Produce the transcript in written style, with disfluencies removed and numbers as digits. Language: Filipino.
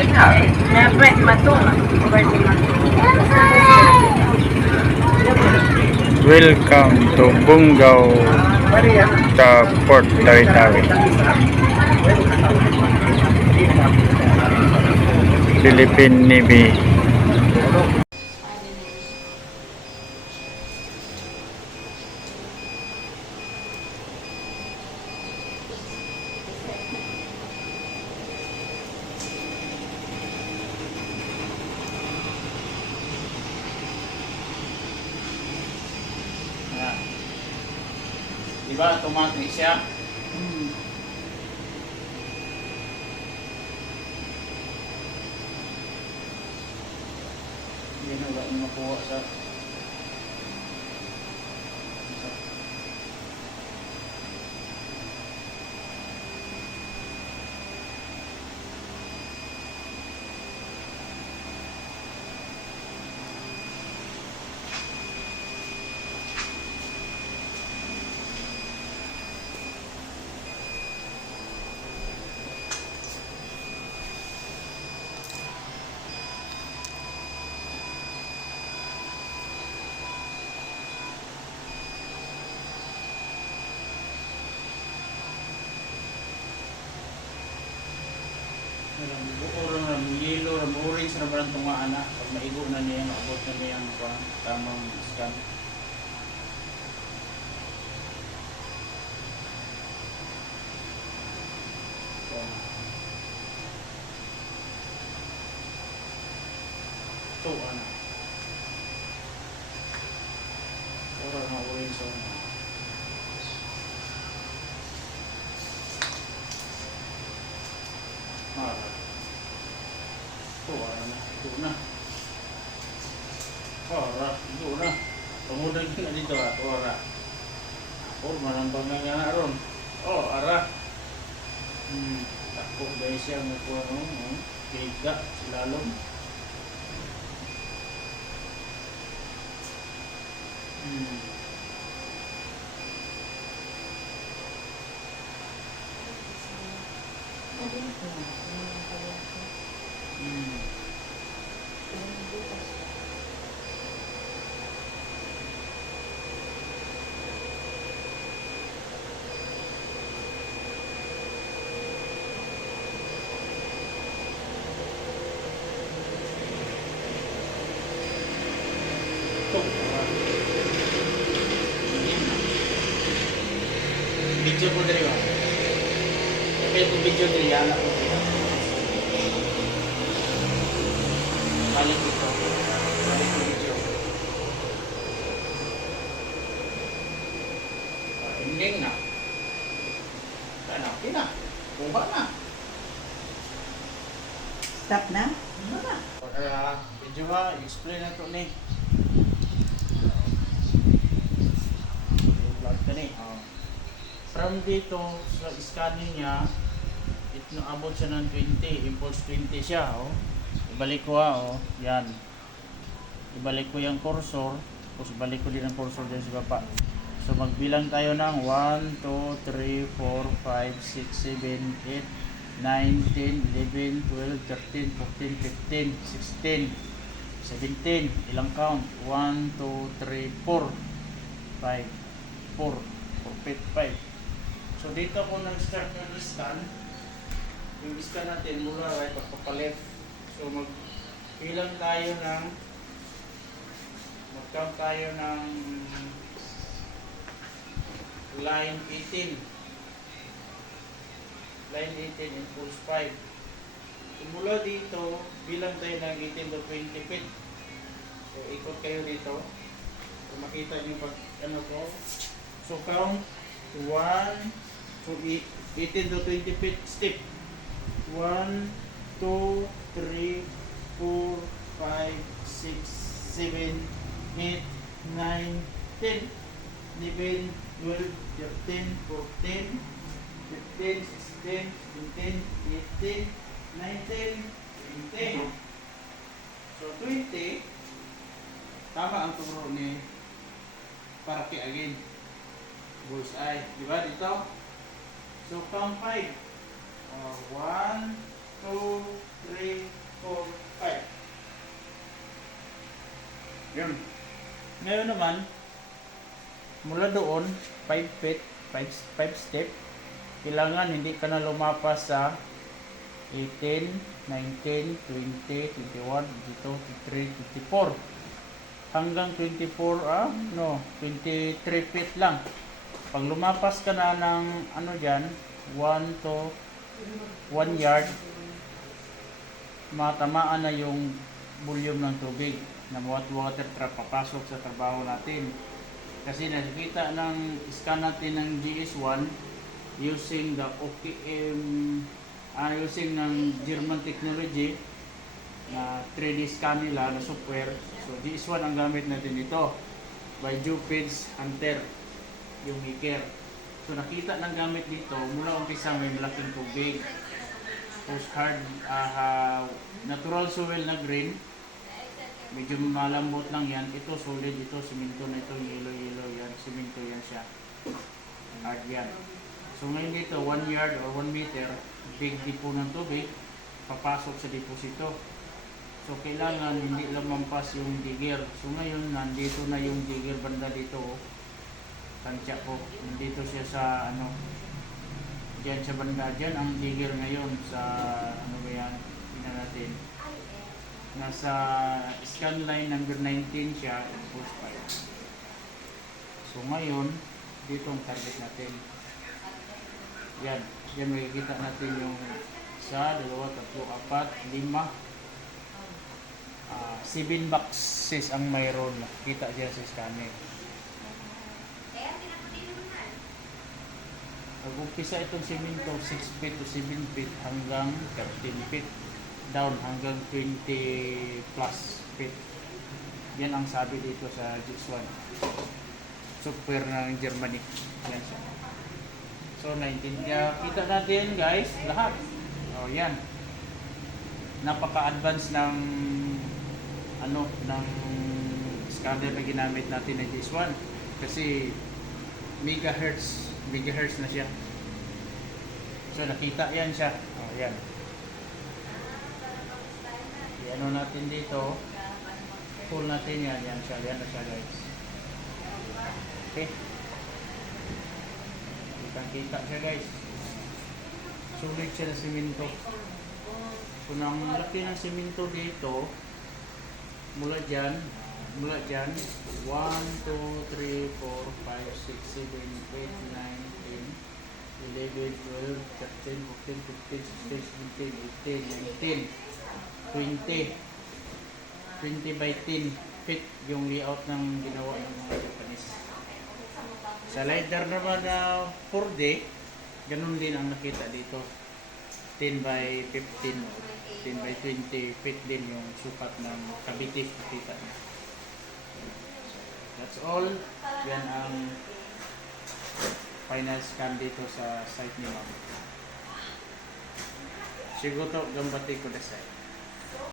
Dapat matung. Welcome to Bungaw sa Port Tawi-Tawi, Philippine Navy. Diba, automatic siya. Hindi na wala yung makuha sa orang na yellow, orange na parang tunga anak. Pag maigo na niya, maabot na niya ang tamang scan. Ito anak. Orang na orange na. Ito na. Ito na. Pamudan ko na dito at ora. Manambang na nga na ron. Ara. Ako guys siya mo po higa silalom. Video ko dari ba? Kaya kung video dari anak ko siya. Balik ito. Balik ko video. Ending na. Kaya na. Kuha na. Stop na? Ano na? Video ba? Explain na ito ni. Vlog ka ni. From dito sa scanning niya, ito abot siya ng 20, impulse 20 siya, Ibalik ko yan. Ibalik ko yung cursor, tapos ibalik ko din ang cursor din sa baba. So magbilang tayo ng 1, 2, 3, 4, 5, 6, 7, 8, 9, 10, 11, 12, 13, 14, 15, 16, 17, ilang count? 1, 2, 3, 4, 5, 4, 5. So dito ko nag-start ng scan. Yung scan natin mula right pagpapaleft. So mag-count tayo ng line 18. Line 18 impulse 5. So mula dito, bilang tayo ng 18 to 20 feet. So ikot kayo dito. So makita nyo pag ano ko. So count 1, so 18 to 20 feet step. 1, 2, 3, 4, 5, 6, 7, 8, 9, 10, 11, 12, 13, 14, 15, 16, 17, 18, 19, 20. So 20, tama ang turo ni Paraki again. Bullseye, di ba dito? So count 5. 1, 2, 3, Yun. Ngayon naman, mula doon, 5 feet, 5 step, kailangan hindi ka na lumapas sa 18, 19, 20, 21, 22, 23, 24. Hanggang 24, 23 feet lang. Pag lumapas ka na ng ano dyan, 1 to 1 yard, matamaan na yung volume ng tubig na water trap papasok sa trabaho natin. Kasi nakikita ng scan natin ng GS1 using the OPM, using ng German technology na 3D scan nila na software. So GS1 ang gamit natin dito by Jupitz Hunter, yung maker. So nakita ng gamit dito, mula umpisa may malaking tubig. Post hard, natural soil na green. Medyo malambot lang yan. Ito solid, ito simento na ito, yellow yan, simento yan siya. Hard yan. So ngayon dito, 1 yard or 1 meter, big depo ng tubig, papasok sa deposito. So kailangan hindi lamampas yung digger. So ngayon, nandito na yung digger banda dito. Tansya ko. Nandito siya sa dyan sa banda. Dyan ang digger ngayon sa ano ba yan? Tingnan natin. Nasa scan line number 19 siya, post 5. So ngayon, dito ang target natin. Yan. Yan makikita natin yung 1, 2, 3, 4, 5, 7 boxes ang mayroon. Kita siya sa scanner. Pag-umpisa itong simento, 6 feet to 7 feet hanggang 13 feet. Down hanggang 20 plus feet. Yan ang sabi dito sa GS1. Software ng Germany. Yan siya. So, kita natin guys, lahat. O, yan. Napaka-advance ng ng scanner na ginamit natin ng GS1. Kasi megahertz na siya. So, nakita yan siya. O, yan. Ano natin dito, pull natin yan na siya guys. Okay, kita siya guys, sulit siya na simento. Kung ang laki ng simento dito, mula dyan 1, 2, 3, 4, 5, 6, 7, 8, 9, 10, 11, 12, 13, 14, 15, 16, 17, 18, 19, 20 by 10 feet yung layout ng ginawa ng mga Japanese. Sa LiDAR naman na 4D, ganun din ang nakita dito. 10 by 15, 10 by 20 feet din yung sukat ng Cavite nakita niya. That's all. Yan ang final scan dito sa site ni Ma'am. Siguro gambati ko na site.